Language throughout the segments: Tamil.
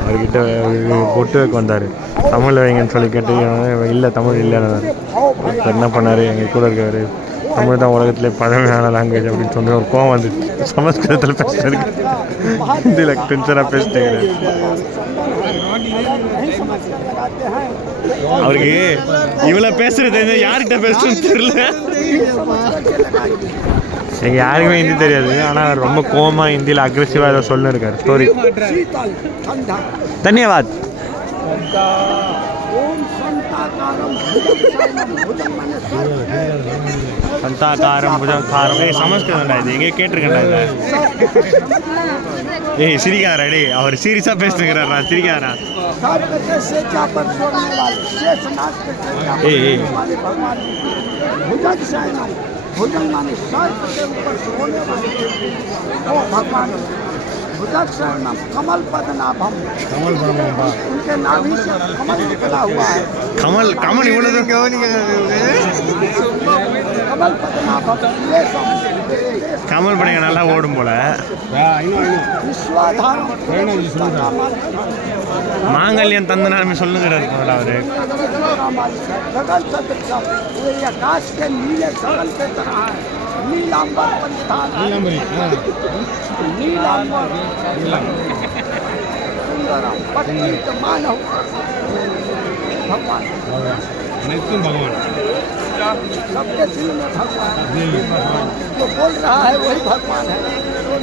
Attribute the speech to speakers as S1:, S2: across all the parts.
S1: அவர்கிட்ட ஒரு பொட்டு வைக்க வந்தார். தமிழ் வைங்கன்னு சொல்லி கேட்டு இல்லை தமிழ் இல்லைன்னு இப்போ என்ன பண்ணார்? எங்கள் கூட இருக்கார் தமிழ் தான் உலகத்திலே பழமையான லாங்குவேஜ் அப்படின்னு சொல்லி ஒரு கோவம் வந்து சமஸ்கிருதத்தில் பேசுறதுக்கு. ஹிந்தியில் டென்ஷனாக பேசிட்டேங்க அவருக்கு இவ்வளோ பேசுறது யார்கிட்ட பேசுறதுன்னு தெரியல. எங்கள் யாருக்குமே ஹிந்தி தெரியாது. ஆனால் ரொம்ப கோமாக ஹிந்தியில் அக்ரெசிவாக ஏதோ சொல்லு இருக்கார் ஸ்டோரி தன்யவாத். சந்தாகாரம் புஜம் காரம் ஏய் சமஸ்கிருதம்டா இது. எங்கே கேட்டிருக்கேன்டா இது. ஏய் சிரிக்காரா டே அவர் சீரியஸாக பேசுகிறாரா சிரிக்காரா
S2: ஏய் ஏய். सेजा पर सोने वाले शेषनाग के सेजा पर
S1: ए, ए।
S2: सोने वाले भगवान भुजंग शयनम भुजंग माने सर्प के ऊपर सोने वाले ओ भगवान भुजंग शयनम कमल पद्मनाभम उनके नाभि से कमल निकला हुआ है
S1: கமல் கமல் இவ்வளோ
S2: कमल पद्मनाभम ये सब
S1: கமல் படங்க நல்லா ஓடும் போல
S2: विश्वाधारम
S1: மாங்கல்யம் தந்தனாலுமே சொல்லுங்கிறாரு போல அவரு
S2: गगन सदृशम ये आकाश के नीले गगन के तरह है नीलांबर परिधान नीलांबर सुंदरम पतित मानव भगवान सबके दिल में भगवान जो बोल रहा है वही भगवान है जो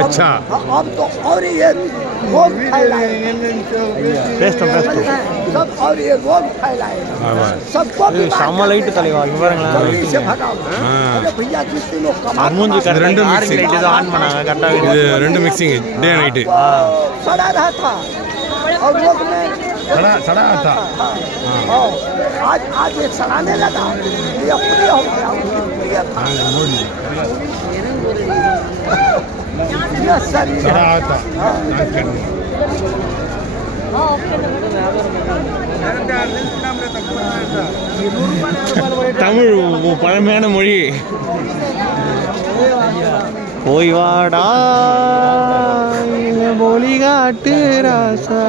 S3: अच्छा
S2: अब तो और ये रोग फैलाए
S1: பேசிட்டோம் பேசிட்டோம்
S2: सब और ये रोग फैलाएगा
S3: हाँ भाई
S2: सबको बीमार
S1: செம்ம
S2: कर
S1: லைட்டு தலைவா இங்க பாருங்களேன்
S2: जल्दी से भगाओ
S3: हाँ।
S2: अरे भैया जिस दिन वो कमा
S1: மூஞ்சி
S2: कमा-
S1: கரெக்டாக
S3: ரெண்டும்
S1: ஆரஞ்சு
S3: mixing.
S1: லைட்டு தான் ஆன் பண்ணாங்க
S3: இது
S1: கரெக்டாக
S3: ரெண்டு மிக்சிங் டே நைட்டு
S2: सड़ा रहा था और रोग में
S3: सड़ा सड़ा था
S2: हाँ, हाँ। आज आज ये सड़ाने लगा ये प्रिय हो गया उसकी प्रिय था ये शरीर
S3: सड़ा
S2: है।
S3: था
S1: தமிழ் உ- பழமையான மொழி போய் வாடா மொழி காட்டு ராசா